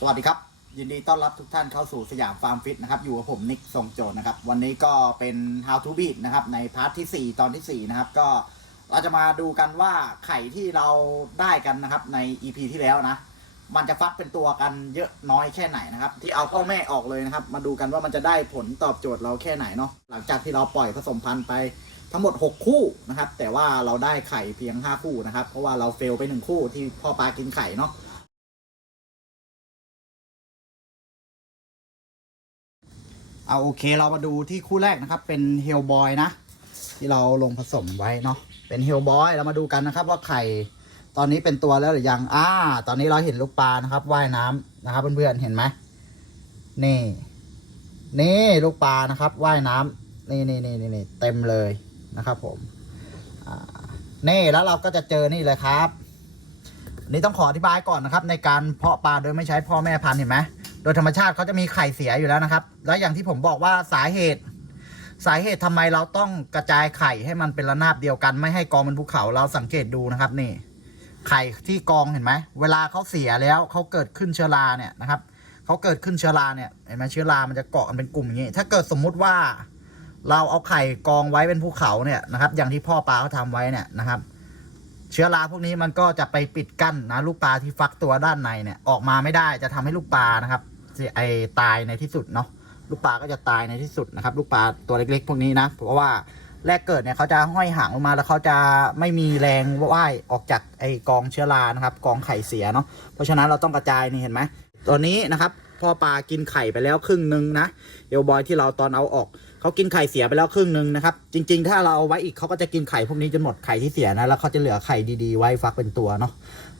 สวัสดีครับ ยินดีต้อนรับทุกท่านเข้าสู่สยามฟาร์มฟิตนะครับ อยู่กับผมนิกทรงโจนะครับ วันนี้ก็เป็น how to beat นะครับ ในพาร์ทที่ 4 ตอนที่ 4 นะครับ ก็เราจะมาดูกันว่าไข่ที่เราได้กันนะครับ ใน EP ที่แล้วนะ มันจะฟักเป็นตัวกันเยอะน้อยแค่ไหนนะครับ ที่เอาพ่อแม่ออกเลยนะครับ มาดูกันว่ามันจะได้ผลตอบโจทย์เราแค่ไหนเนาะหลังจากที่เราปล่อยผสมพันธุ์ไปทั้งหมด 6 คู่นะครับ แต่ว่าเราได้ไข่เพียง 5 คู่นะครับ เพราะว่าเราเฟลไปหนึ่งคู่ที่พ่อปลากินไข่เนาะ เอาโอเคเรามาดูที่คู่แรกนะครับ เป็นเฮลบอยนะ ที่เราลงผสมไว้เนาะเป็นเฮลบอยเรามาดูกันนะครับ ว่าไข่ตอนนี้เป็นตัวแล้วหรือยังอ่าตอนนี้เราเห็นลูกปลานะครับว่ายน้ำนะครับเพื่อนๆเห็นไหมนี่ นี่ลูกปลานะครับว่ายน้ำนี่นี่นี่นี่นี่เต็มเลยนะครับผมนี่แล้วเราก็จะเจอนี่เลยครับ นี่ต้องขออธิบายก่อนนะครับ ในการเพาะปลาโดยไม่ใช้พ่อแม่พันธุ์เห็นไหม ดยธรรมชาติเขาจะมีไข่เสียอยู่แล้วนะครับ แล้วอย่างที่ผมบอกว่าสาเหตุ สาเหตุทำไมเราต้องกระจายไข่ให้มันเป็นระนาบเดียวกัน ไม่ให้กองบนภูเขาเราสังเกตดูนะครับนี่ ไข่ที่กองเห็นไหมเวลาเขาเสียแล้วเขาเกิดขึ้นเชื้อราเนี่ยนะครับเขาเกิดขึ้นเชื้อราเนี่ยเห็นไหมเชื้อรามันจะเกาะกันเป็นกลุ่มอย่างนี้ ถ้าเกิดสมมุติว่า เราเอาไข่กองไว้เป็นภูเขาเนี่ยนะครับ อย่างที่พ่อปลาเขาทำไว้เนี่ยนะครับเชื้อราพวกนี้มันก็จะไปปิดกั้นนะลูกปลาที่ฟักตัวด้านในเนี่ยออกมาไม่ได้จะทำให้ลูกปลานะครับ ไอตายในที่สุดเนาะลูกปลาก็จะตายในที่สุดนะครับ ลูกปลาตัวเล็กๆ พวกนี้นะเพราะว่าแรกเกิดเนี่ยเขาจะห้อยหางลงมาแล้วเขาจะไม่มีแรงว่ายออกจากไอกองเชื้อรานะครับ กองไข่เสียเนาะเพราะฉะนั้นเราต้องกระจายนี่เห็นไหมตัวนี้นะครับพ่อปลากินไข่ไปแล้วครึ่งหนึ่งนะเอลบอยที่เราตอนเอาออก เขากินไข่เสียไปแล้วครึ่งหนึ่งนะครับ จริง ๆ ถ้าเราเอาไว้อีกเขาก็จะกินไข่พวกนี้จนหมดไข่ที่เสียนะแล้วเขาจะเหลือไข่ดีๆไว้ฟักเป็นตัวเนาะ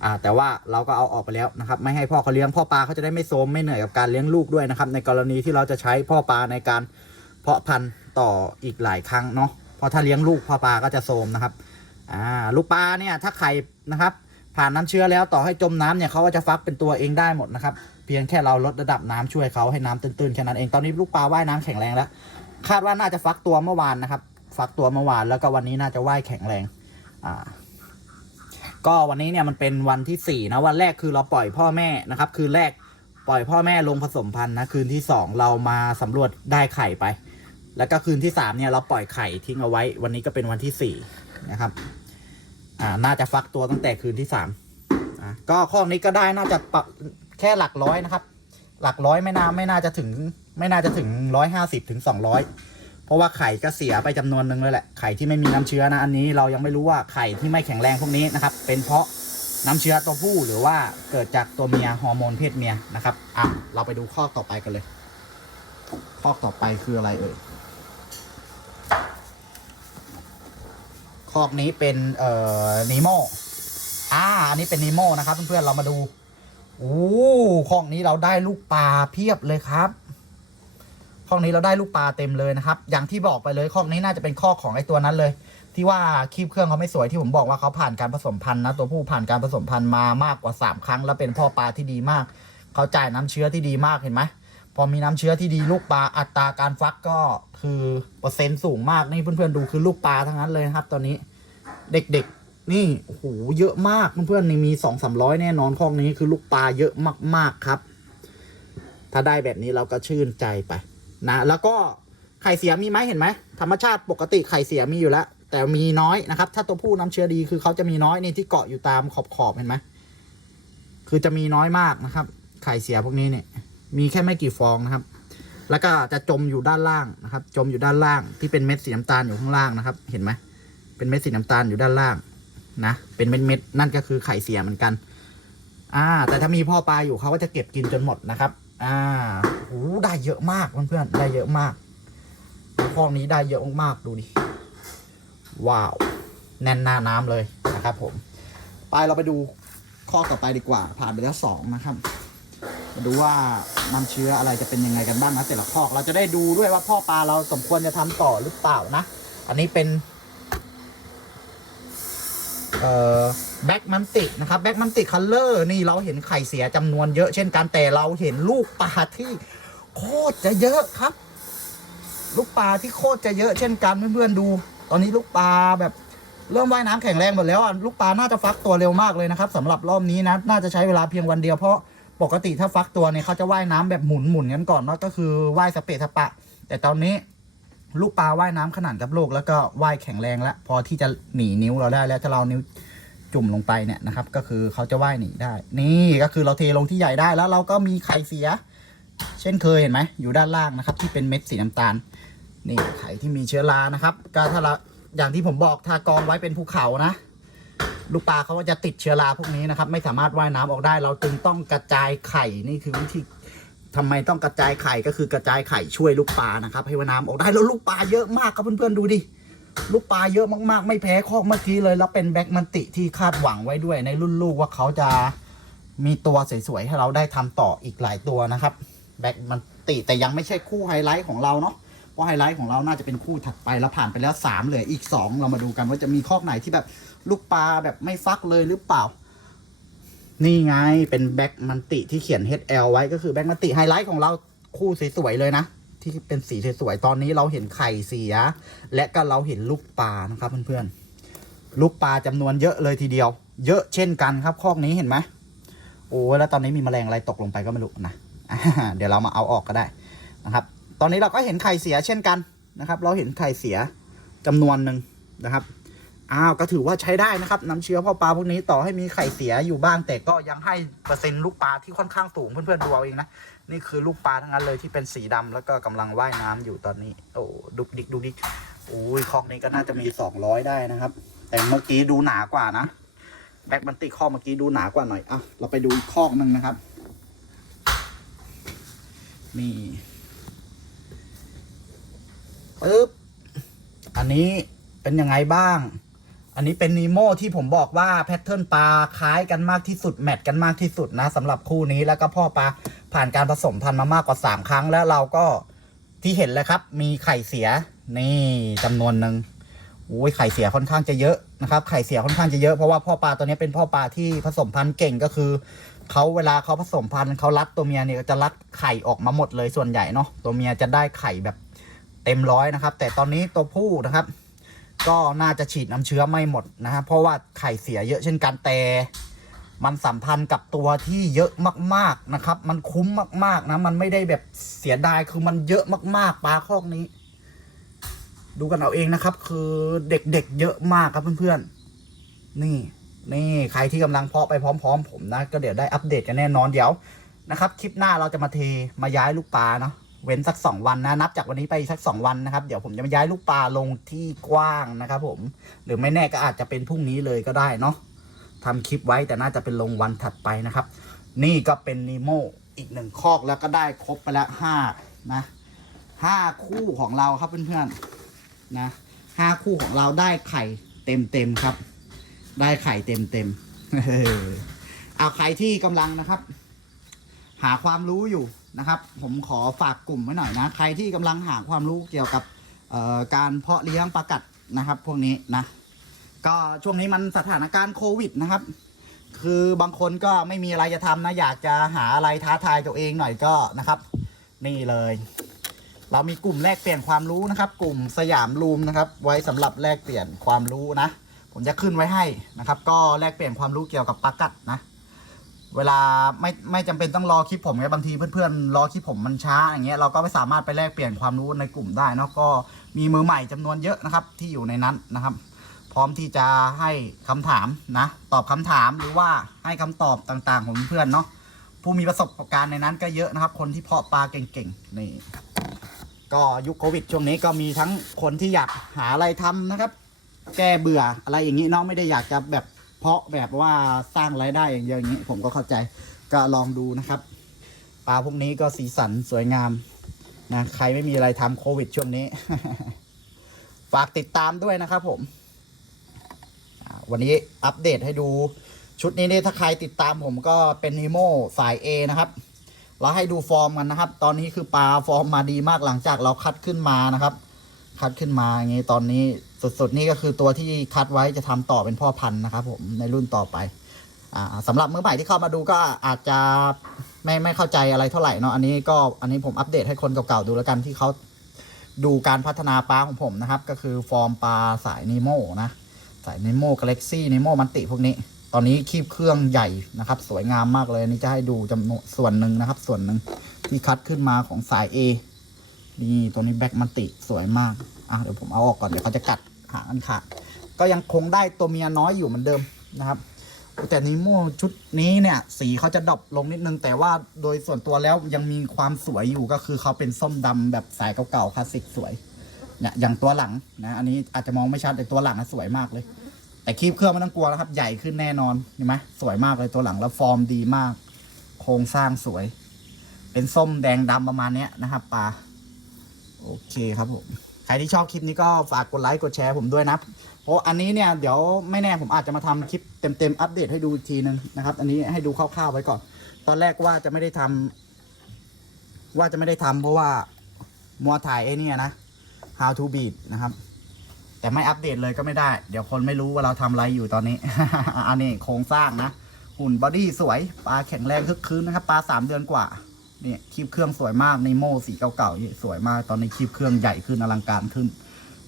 อ่าแต่ว่าเราก็เอาออกไปแล้วนะครับ ไม่ให้พ่อเขาเลี้ยงพ่อปลาเขาจะได้ไม่โซมไม่เหนื่อยกับการเลี้ยงลูกด้วยนะครับ ในกรณีที่เราจะใช้พ่อปลาในการเพาะพันธุ์ต่ออีกหลายครั้งเนาะเพราะถ้าเลี้ยงลูกพ่อปลาก็จะโซมนะครับอ่าลูกปลาเนี่ยถ้าไข่นะครับ ผ่านน้ำเชื้อแล้วต่อให้จมน้ำเนี่ยเขาก็จะฟักเป็นตัวเองได้หมดนะครับเพียงแค่เราลดระดับน้ำช่วยเขาให้น้ำตื้นๆแค่นั้นเองตอนนี้ลูกปลาว่ายน้ำแข็งแรงแล้ว คาดว่าน่าจะฟักตัวเมื่อวานนะครับ ฟักตัวเมื่อวานแล้วก็วันนี้น่าจะว่ายแข็งแรงอ่าก็วันนี้เนี่ยมันเป็นวันที่สี่นะวันแรกคือเราปล่อยพ่อแม่นะครับ คืนแรกปล่อยพ่อแม่ลงผสมพันธุ์นะคืนที่สองเรามาสำรวจได้ไข่ไป แล้วก็คืนที่สามเนี่ยเราปล่อยไข่ทิ้งเอาไว้ วันนี้ก็เป็นวันที่สี่นะครับอ่าน่าจะฟักตัวตั้งแต่คืนที่สามอะก็ข้อนี้ก็ได้น่าจะปะแค่หลักร้อยนะครับ หลักร้อยไม่น่าไม่น่าจะถึง ไม่น่าจะถึงร้อยห้าสิบถึงสองร้อยเพราะว่าไข่ก็เสียไปจำนวนหนึ่งเลยแหละไข่ที่ไม่มีน้ำเชื้อนะอันนี้เรายังไม่รู้ว่าไข่ที่ไม่แข็งแรงพวกนี้นะครับ เป็นเพราะน้ำเชื้อตัวผู้หรือว่าเกิดจากตัวเมียฮอร์โมนเพศเมียนะครับอะเราไปดูข้อต่อไปกันเลย ข้อต่อไปคืออะไรเอ่ยคอกนี้เป็นเอ่อนีโมอ่า อันนี้เป็นนีโมนะครับเพื่อนๆ เรามาดู โอ้คอกนี้เราได้ลูกปลาเพียบเลยครับ ข้อนี้เราได้ลูกปลาเต็มเลยนะครับ อย่างที่บอกไปเลยข้อนี้น่าจะเป็นข้อของไอ้ตัวนั้นเลย ที่ว่าคีบเครื่องเขาไม่สวยที่ผมบอกว่าเขาผ่านการผสมพันธุ์นะตัวผู้ผ่านการผสมพันธุ์มามากกว่า 3 ครั้ง แล้วเป็นพ่อปลาที่ดีมาก เขาจ่ายน้ำเชื้อที่ดีมากเห็นไหมพอมีน้ำเชื้อที่ดีลูกปลาอัตราการฟักก็คือเปอร์เซ็นต์สูงมากนี่เพื่อนๆดูคือลูกปลาทั้งนั้นเลยนะครับ ตอนนี้เด็กๆ นี่โอ้โหเยอะมากเพื่อนๆนี่มีสองสามร้อยแน่นอนข้อนี้คือลูกปลาเยอะมากๆครับ ถ้าได้แบบนี้เราก็ชื่นใจไป นะแล้วก็ไข่เสียมีไหมเห็นไหมธรรมชาติปกติไข่เสียมีอยู่แล้ว แต่มีน้อยนะครับ ถ้าตัวผู้น้ำเชื้อดีคือเขาจะมีน้อยนี่ที่เกาะอยู่ตามขอบขอบเห็นไหมคือจะมีน้อยมากนะครับ ไข่เสียพวกนี้เนี่ย มีแค่ไม่กี่ฟองนะครับ แล้วก็จะจมอยู่ด้านล่างนะครับ จมอยู่ด้านล่างที่เป็นเม็ดสีน้ำตาลอยู่ข้างล่างนะครับ เห็นไหมเป็นเม็ดสีน้ำตาลอยู่ด้านล่างนะเป็นเม็ดเม็ดๆนั่นก็คือไข่เสียเหมือนกัน อ่า แต่ถ้ามีพ่อปลาอยู่เขาก็จะเก็บกินจนหมดนะครับ อ่าโอ้ได้เยอะมากเพื่อนๆได้เยอะมากข้อนี้ได้เยอะมากๆดูดิ ว้าว แน่นหน้าน้ำเลยนะครับผม ไปเราไปดูข้อต่อไปดีกว่า ผ่านไปแล้วสองนะครับมาดูว่าน้ำเชื้ออะไรจะเป็นยังไงกันบ้างนะแต่ละข้อเราจะได้ดูด้วยว่าพ่อปลาเราสมควรจะทำต่อหรือเปล่านะ อันนี้เป็น เอ่อ แบ็กมันตินะครับแบ็กมันติคัลเลอร์นี่เราเห็นไข่เสียจำนวนเยอะเช่นกันแต่เราเห็นลูกปลาที่โคตรจะเยอะครับ ลูกปลาที่โคตรจะเยอะเช่นกันเพื่อนๆดู ตอนนี้ลูกปลาแบบเริ่มว่ายน้ำแข็งแรงหมดแล้วอะลูกปลาน่าจะฟักตัวเร็วมากเลยนะครับสำหรับรอบนี้นะน่าจะใช้เวลาเพียงวันเดียวเพราะปกติถ้าฟักตัวเนี่ยเขาจะว่ายน้ำแบบหมุนหมุนกันก่อนเนาะก็คือว่ายสเปะสปะ แต่ตอนนี้ลูกปลาว่ายน้ำขนาดกับโลกแล้วก็ว่ายแข็งแรงแล้วพอที่จะหนีนิ้วเราได้แล้วถ้าเรานิ้ว จุ่มลงไปเนี่ยนะครับ ก็คือเขาจะว่ายหนีได้ นี่ก็คือเราเทลงที่ใหญ่ได้แล้วเราก็มีไข่เสีย เช่นเคยเห็นไหมอยู่ด้านล่างนะครับ ที่เป็นเม็ดสีน้ำตาล นี่ไข่ที่มีเชื้อรานะครับ ก็ถ้าเราอย่างที่ผมบอกถ้ากองไว้เป็นภูเขานะ ลูกปลาเขาก็จะติดเชื้อราพวกนี้นะครับ ไม่สามารถว่ายน้ำออกได้ เราจึงต้องกระจายไข่นี่คือวิธีทำไมต้องกระจายไข่ก็คือกระจายไข่ช่วยลูกปลานะครับ ให้ว่ายน้ำออกได้แล้วลูกปลาเยอะมากครับเพื่อนๆดูดิ ลูกปลาเยอะมากๆ ไม่แพ้คอกเมื่อกี้เลย แล้วเป็นแบ็กมันติที่คาดหวังไว้ด้วยในรุ่นลูกว่าเขาจะมีตัวสวยๆให้เราได้ทำต่ออีกหลายตัวนะครับแบ็กมันติแต่ยังไม่ใช่คู่ไฮไลท์ของเราเนาะเพราะไฮไลท์ของเราน่าจะเป็นคู่ถัดไปแล้วผ่านไปแล้วสามเหลืออีกสองเรามาดูกันว่าจะมีคอกไหนที่แบบลูกปลาแบบไม่ฟักเลยหรือเปล่า นี่ไงเป็นแบ็กมันติที่เขียน HL ไว้ก็คือแบ็กมันติไฮไลท์ของเราคู่สวยๆเลยนะ ที่เป็นสีสวยๆตอนนี้เราเห็นไข่เสีย และก็เราเห็นลูกปลานะครับเพื่อนๆลูกปลาจำนวนเยอะเลยทีเดียว เยอะเช่นกันครับคอกนี้เห็นไหมโอ้แล้วตอนนี้มีแมลงอะไรตกลงไปก็ไม่รู้นะเดี๋ยวเรามาเอาออกก็ได้นะครับ ตอนนี้เราก็เห็นไข่เสียเช่นกันนะครับ เราเห็นไข่เสียจำนวนหนึ่งนะครับ อ้าวก็ถือว่าใช้ได้นะครับน้ำเชื้อพ่อปลาพวกนี้ต่อให้มีไข่เสียอยู่บ้าง แต่ก็ยังให้เปอร์เซ็นต์ลูกปลาที่ค่อนข้างสูงเพื่อนๆดูเอาเองนะนี่คือลูกปลาทั้งนั้นเลยที่เป็นสีดำแล้วก็กำลังว่ายน้ำอยู่ตอนนี้ โอ้ดุกดิกดุกดิกโอ้ยคอกนี้ก็น่าจะมีสองร้อยได้นะครับ แต่เมื่อกี้ดูหนากว่านะแบ็คบันติคอกเมื่อกี้ดูหนากว่าหน่อยอะเราไปดูอีกคอกหนึ่งนะครับนี่ปึ๊บอันนี้เป็นยังไงบ้าง อันนี้เป็นนีโมที่ผมบอกว่าแพทเทิร์นปลาคล้ายกันมากที่สุดแมทกันมากที่สุดนะสำหรับคู่นี้แล้วก็พ่อปลาผ่านการผสมพันธุ์มามากกว่า 3 ครั้งแล้วเราก็ที่เห็นเลยครับ มีไข่เสียนี่จำนวนหนึ่งโอ้ยไข่เสียค่อนข้างจะเยอะนะครับไข่เสียค่อนข้างจะเยอะเพราะว่าพ่อปลาตัวนี้เป็นพ่อปลาที่ผสมพันธุ์เก่งก็คือเขาเวลาเขาผสมพันธุ์เขารัดตัวเมียเนี่ยจะรัดไข่ออกมาหมดเลยส่วนใหญ่เนาะตัวเมียจะได้ไข่แบบเต็มร้อยนะครับ แต่ตอนนี้ตัวผู้นะครับ ก็น่าจะฉีดน้ำเชื้อไม่หมดนะครับเพราะว่าไข่เสียเยอะเช่นกันแต่มันสัมพันธ์กับตัวที่เยอะมาก ๆนะครับ มันคุ้มมาก ๆ นะ มันไม่ได้แบบเสียดายคือมันเยอะมาก ๆปลาคอกนี้ ดูกันเอาเองนะครับ คือเด็กๆเยอะมากครับเพื่อนๆนี่ นี่ใครที่กำลังเพาะไปพร้อม ๆ ผมนะ ก็เดี๋ยวได้อัปเดตกันแน่นอนเดี๋ยวนะครับ คลิปหน้าเราจะมาเทมาย้ายลูกปลาเนาะ เว้นสักสองวันนะนับจากวันนี้ไปสักสองวันนะครับ เดี๋ยวผมจะมาย้ายลูกปลาลงที่กว้างนะครับ ผม หรือไม่แน่ก็อาจจะเป็นพรุ่งนี้เลยก็ได้เนาะทำคลิปไว้แต่น่าจะเป็นลงวันถัดไปนะครับ นี่ก็เป็นนีโมอีกหนึ่งคอกแล้วก็ได้ครบไปแล้วห้านะห้าคู่ของเราครับเพื่อนๆนะห้าคู่ของเราได้ไข่เต็มเต็มๆครับ ได้ไข่เต็มเต็มๆเอาใครที่กำลังนะครับ หาความรู้อยู่ นะครับ ผมขอฝากกลุ่มไว้หน่อยนะ ใครที่กำลังหาความรู้เกี่ยวกับการเพาะเลี้ยงปลากัดนะครับ พวกนี้นะ ก็ช่วงนี้มันสถานการณ์โควิดนะครับ คือบางคนก็ไม่มีอะไรจะทำนะ อยากจะหาอะไรท้าทายตัวเองหน่อยก็นะครับ นี่เลย เรามีกลุ่มแลกเปลี่ยนความรู้นะครับ กลุ่มสยามรูมนะครับ ไว้สำหรับแลกเปลี่ยนความรู้นะ ผมจะขึ้นไว้ให้นะครับ ก็แลกเปลี่ยนความรู้เกี่ยวกับปลากัดนะ เวลาไม่ไม่จำเป็นต้องรอคลิปผมไงบางทีเพื่อนๆรอคลิปผมมันช้าอย่างเงี้ยเราก็ไม่สามารถไปแลกเปลี่ยนความรู้ในกลุ่มได้เนอะก็มีมือใหม่จำนวนเยอะนะครับ ที่อยู่ในนั้นนะครับ พร้อมที่จะให้คำถามนะ ตอบคำถามหรือว่าให้คำตอบต่างๆ ของเพื่อนเนาะผู้มีประสบการณ์ในนั้นก็เยอะนะครับ คนที่เพาะปลาเก่งๆนี่ก็ยุคโควิดช่วงนี้ก็มีทั้งคนที่อยากหาอะไรทำนะครับ แก้เบื่ออะไรอย่างนี้เนาะไม่ได้อยากจะแบบ พาะแบบว่าสร้างรายได้อย่างเดียวอย่างนี้ ผมก็เข้าใจก็ลองดูนะครับปลาพวกนี้ก็สีสันสวยงามนะใครไม่มีอะไรทำโควิดช่วงนี้ ฝากติดตามด้วยนะครับผม วันนี้อัปเดตให้ดูชุดนี้เนี่ยถ้าใครติดตามผมก็เป็นฮีโมสาย A นะครับ เราให้ดูฟอร์มกันนะครับ ตอนนี้คือปลาฟอร์มมาดีมากหลังจากเราคัดขึ้นมานะครับ คัดขึ้นมาอย่างงี้ตอนนี้ สุดๆ นี่ก็คือตัวที่คัดไว้จะทำต่อเป็นพ่อพันธุ์นะครับ ผมในรุ่นต่อไป อ่าสำหรับมือใหม่ที่เข้ามาดูก็อาจจะไม่ไม่เข้าใจอะไรเท่าไหร่เนาะอันนี้ก็อันนี้ผมอัปเดตให้คนเก่าๆดูแล้วกันที่เขาดูการพัฒนาปลาของผมนะครับ ก็คือฟอร์มปลาสายนีโมนะสายนีโมกาแล็กซี่นีโมมันติพวกนี้ ตอนนี้คีบเครื่องใหญ่นะครับ สวยงามมากเลยอันนี้จะให้ดูจำนวนส่วนหนึ่งนะครับ ส่วนหนึ่งที่คัดขึ้นมาของสาย A นี่ตัวนี้แบ็กมันติสวยมาก อะเดี๋ยวผมเอาออกก่อนเดี๋ยวเขาจะกัดหางอันขาดก็ยังคงได้ตัวเมียน้อยอยู่เหมือนเดิมนะครับ แต่นิโมชุดนี้เนี่ย สีเขาจะดรอปลงนิดนึงแต่ว่าโดยส่วนตัวแล้วยังมีความสวยอยู่ก็คือเขาเป็นส้มดำแบบสายเก่าๆคลาสสิกสวยเนี่ยอย่างตัวหลังนะอันนี้อาจจะมองไม่ชัดแต่ตัวหลังนะสวยมากเลย แต่คีบเครื่องไม่ต้องกลัวนะครับ ใหญ่ขึ้นแน่นอนเห็นไหมสวยมากเลยตัวหลังแล้วฟอร์มดีมาก โครงสร้างสวย เป็นส้มแดงดำประมาณเนี้ยนะครับปลาโอเคครับผม ใครที่ชอบคลิปนี้ก็ฝากกดไลค์กดแชร์ผมด้วยนะเพราะอันนี้เนี่ยเดี๋ยวไม่แน่ผมอาจจะมาทำคลิปเต็มๆอัปเดตให้ดูอีกทีนึงนะครับ อันนี้ให้ดูคร่าวๆไว้ก่อน ตอนแรกว่าจะไม่ได้ทำว่าจะไม่ได้ทำเพราะว่ามัวถ่ายไอ้นี่นะ how to beat นะครับ แต่ไม่อัปเดตเลยก็ไม่ได้ เดี๋ยวคนไม่รู้ว่าเราทำอะไรอยู่ตอนนี้ อันนี้โครงสร้างนะ หุ่นบอดี้สวย ปลาแข็งแรงคึกคืนนะครับ ปลาสามเดือนกว่า นี่คลิปเครื่องสวยมากในโม่สีเก่าๆสวยมากตอนนี้คลิปเครื่องใหญ่ขึ้นอลังการขึ้น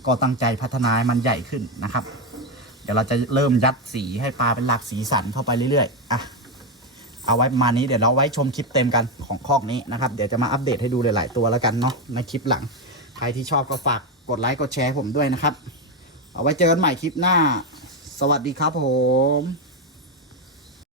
ก็ตั้งใจพัฒนาให้มันใหญ่ขึ้นนะครับ เดี๋ยวเราจะเริ่มยัดสีให้ปลาเป็นหลักสีสันเข้าไปเรื่อยๆอะเอาไว้ประมาณนี้เดี๋ยวเราไว้ชมคลิปเต็มกันของคอกนี้นะครับ เดี๋ยวจะมาอัปเดตให้ดูหลาย ๆ ตัวแล้วกันเนาะในคลิปหลัง ใครที่ชอบก็ฝากกดไลค์กดแชร์ผมด้วยนะครับ เอาไว้เจอกันใหม่คลิปหน้า สวัสดีครับผม